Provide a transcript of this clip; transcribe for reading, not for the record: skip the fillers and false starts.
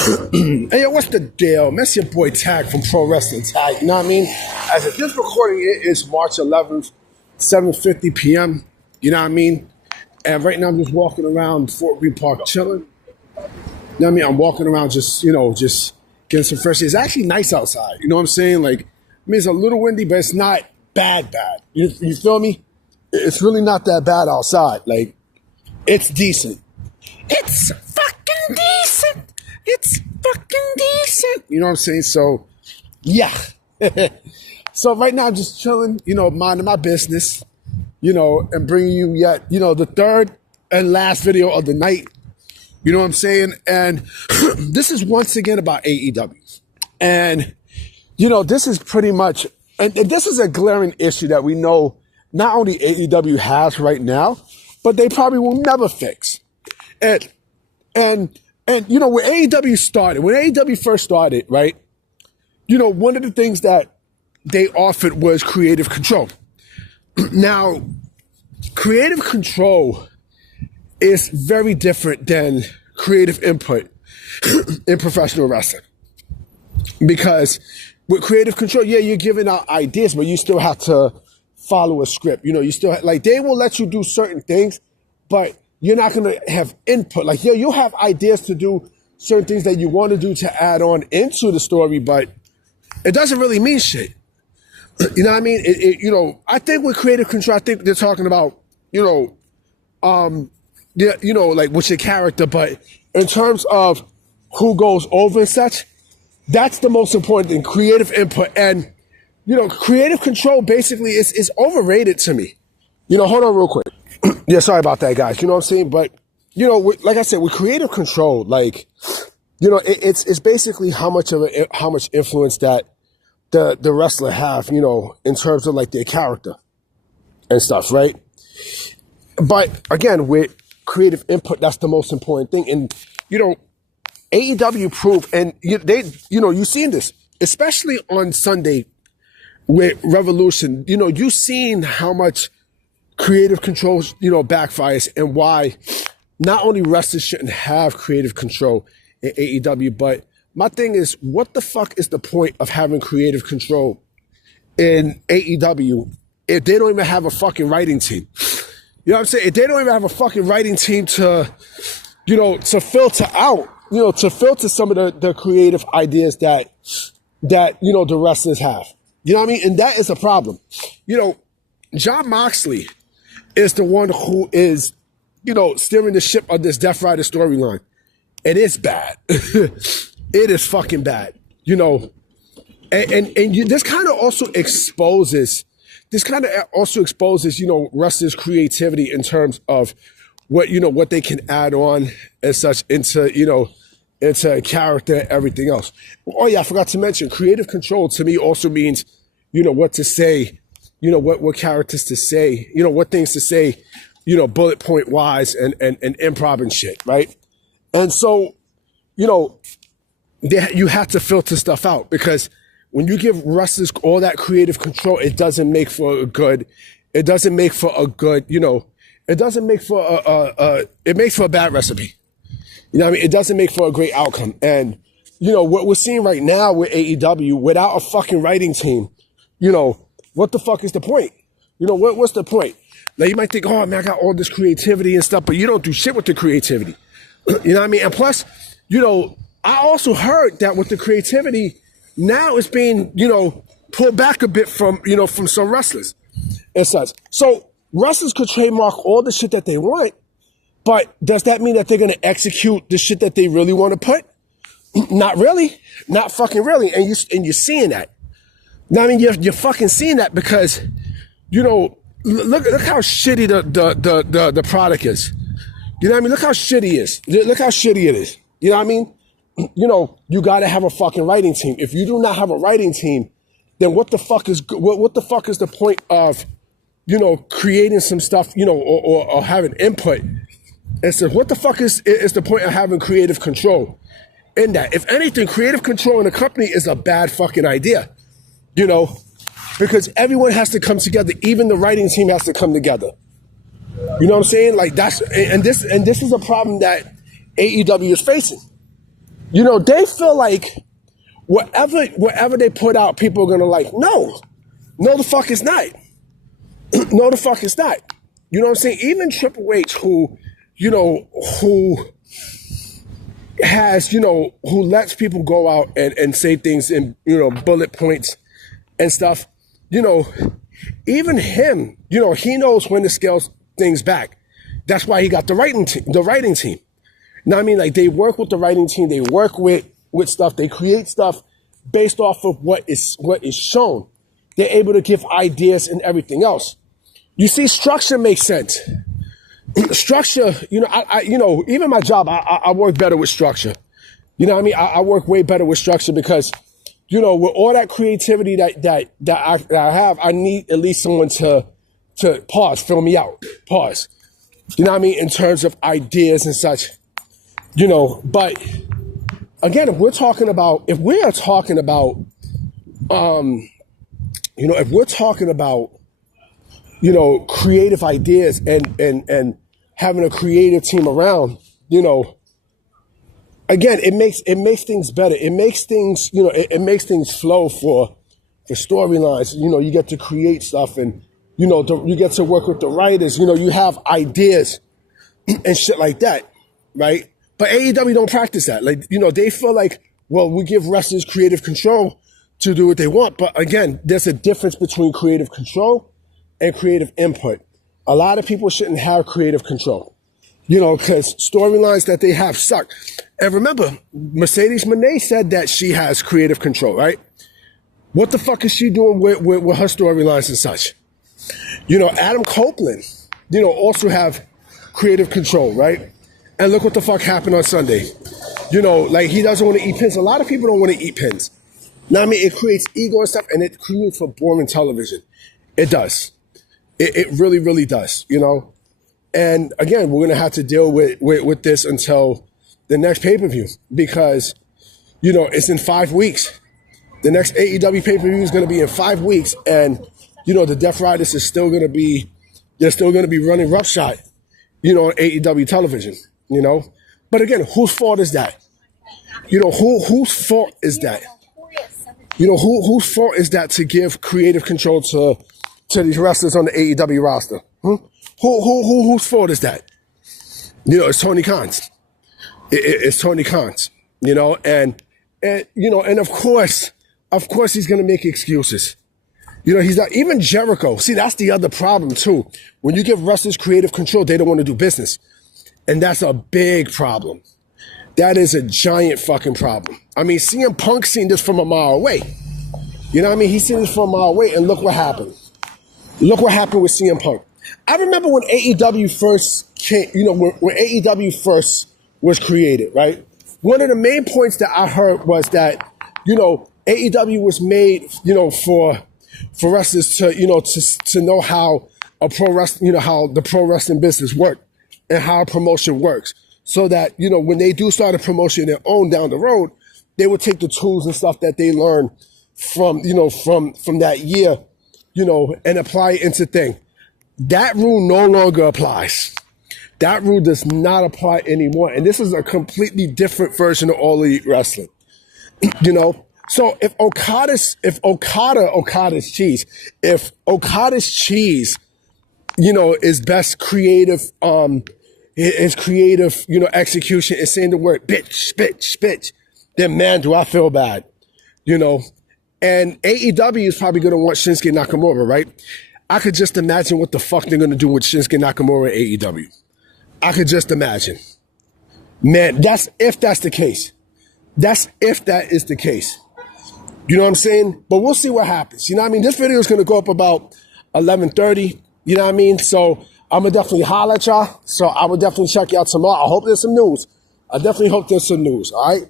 Hey, yo, what's the deal? That's your boy Tag from Pro Wrestling Tag. You know what I mean? As of this recording, it is March 11th, 7:50 p.m. You know what I mean? And right now I'm just walking around Fort Greene Park chilling. You know what I mean? I'm walking around just getting some fresh air. It's actually nice outside. You know what I'm saying? Like, I mean, it's a little windy, but it's not bad. You feel me? It's really not that bad outside. Like, it's decent. It's fucking decent. It's fucking decent. You know what I'm saying? So, yeah. So right now I'm just chilling, minding my business, and bringing you yet, the third and last video of the night. You know what I'm saying? And this is once again about AEW. And, this is pretty much, and this is a glaring issue that we know not only AEW has right now, but they probably will never fix. And when AEW started, when AEW first started, right, one of the things that they offered was creative control. Now, creative control is very different than creative input in professional wrestling. Because with creative control, yeah, you're giving out ideas, but you still have to follow a script. You still they will let you do certain things, but you're not going to have input. Like, you'll have ideas to do certain things that you want to do to add on into the story, but it doesn't really mean shit. You know what I mean? I think with creative control, I think they're talking about, like with your character, but in terms of who goes over and such, that's the most important thing, creative input. And, creative control basically is overrated to me. Hold on real quick. Yeah, sorry about that, guys. You know what I'm saying? But, like I said, with creative control, like, it's basically how much influence that the wrestler have, in terms of like their character and stuff, right? But again, with creative input, that's the most important thing. And, AEW proved, and you've seen this, especially on Sunday with Revolution, you've seen how much creative control, backfires, and why not only wrestlers shouldn't have creative control in AEW, but my thing is, what the fuck is the point of having creative control in AEW if they don't even have a fucking writing team? You know what I'm saying? If they don't even have a fucking writing team to filter out, to filter some of the creative ideas that the wrestlers have. You know what I mean? And that is a problem. Jon Moxley is the one who is, steering the ship of this Death Rider storyline. It is bad. It is fucking bad, and this kind of also exposes, wrestlers' creativity in terms of what they can add on and such into character and everything else. Oh yeah, I forgot to mention, creative control to me also means, what to say, what characters to say, what things to say, bullet point wise and improv and shit, right? And so, you have to filter stuff out, because when you give wrestlers all that creative control, it doesn't make for a good, it makes for a bad recipe. You know what I mean? It doesn't make for a great outcome. And, what we're seeing right now with AEW, without a fucking writing team, what the fuck is the point? What's the point? Now you might think, oh man, I got all this creativity and stuff, but you don't do shit with the creativity. You know what I mean? And plus, I also heard that with the creativity, now it's being, pulled back a bit from some wrestlers and such. So wrestlers could trademark all the shit that they want, but does that mean that they're going to execute the shit that they really want to put? Not really. Not fucking really. And you're seeing that. Now, I mean, you're fucking seeing that because, look how shitty the product is. You know what I mean? Look how shitty it is. Look how shitty it is. You know what I mean? You got to have a fucking writing team. If you do not have a writing team, then what the fuck is the point of, creating some stuff, or having input? And so what the fuck is the point of having creative control in that? If anything, creative control in a company is a bad fucking idea, because everyone has to come together. Even the writing team has to come together. You know what I'm saying? Like this is a problem that AEW is facing. They feel like whatever they put out, people are gonna like. No, no, the fuck is not. No, the fuck is not. You know what I'm saying? Even Triple H, who has, who lets people go out and say things in, bullet points and stuff, even him, he knows when to scale things back. That's why he got the writing team. Now, I mean, like, they work with the writing team, they work with stuff, they create stuff based off of what is shown. They're able to give ideas and everything else. You see, structure makes sense. Structure, even my job, I work better with structure. You know what I mean? I work way better with structure because, with all that creativity that I have, I need at least someone to pause, fill me out, pause. You know what I mean? In terms of ideas and such, but again, if we are talking about, if we're talking about, creative ideas and having a creative team around, again, it makes things better. It makes things, it makes things flow for storylines. You get to create stuff and, you get to work with the writers, you have ideas and shit like that, right? But AEW don't practice that. Like, they feel like, well, we give wrestlers creative control to do what they want. But again, there's a difference between creative control and creative input. A lot of people shouldn't have creative control, because storylines that they have suck. And remember, Mercedes Moné said that she has creative control, right? What the fuck is she doing with her storylines and such? Adam Copeland, also have creative control, right? And look what the fuck happened on Sunday. Like, he doesn't want to eat pins. A lot of people don't want to eat pins. Now, I mean, it creates ego and stuff, and it creates for boring television. It does. It really, really does, And again, we're going to have to deal with this until the next pay-per-view because, it's in 5 weeks. The next AEW pay-per-view is going to be in 5 weeks, and, the Death Riders is still going to be, they're still going to be running roughshod, on AEW television, But again, whose fault is that? Whose fault is that? Whose fault is that to give creative control to these wrestlers on the AEW roster? Whose fault is that? It's Tony Khan's. It's Tony Khan's, and of course he's going to make excuses. He's not, even Jericho. See, that's the other problem too. When you give wrestlers creative control, they don't want to do business. And that's a big problem. That is a giant fucking problem. I mean, CM Punk seen this from a mile away. You know what I mean? He's seen this from a mile away, and look what happened. Look what happened with CM Punk. I remember when AEW first came, when AEW first was created, right? One of the main points that I heard was that, AEW was made, for wrestlers to, to know how a pro wrestling, how the pro wrestling business works and how a promotion works. So that, when they do start a promotion their own down the road, they would take the tools and stuff that they learned from, from that year, and apply it into thing. That rule no longer applies. That rule does not apply anymore. And this is a completely different version of All Elite Wrestling. So if Okada's cheese, is best creative, his creative, execution is saying the word bitch, then man, do I feel bad, And AEW is probably going to want Shinsuke Nakamura, right? I could just imagine what the fuck they're going to do with Shinsuke Nakamura at AEW. I could just imagine. Man, that's if that's the case. That's if that is the case. You know what I'm saying? But we'll see what happens. You know what I mean? This video is going to go up about 11:30. You know what I mean? So I'm going to definitely holler at y'all. So I will definitely check you out tomorrow. I hope there's some news. I definitely hope there's some news. All right?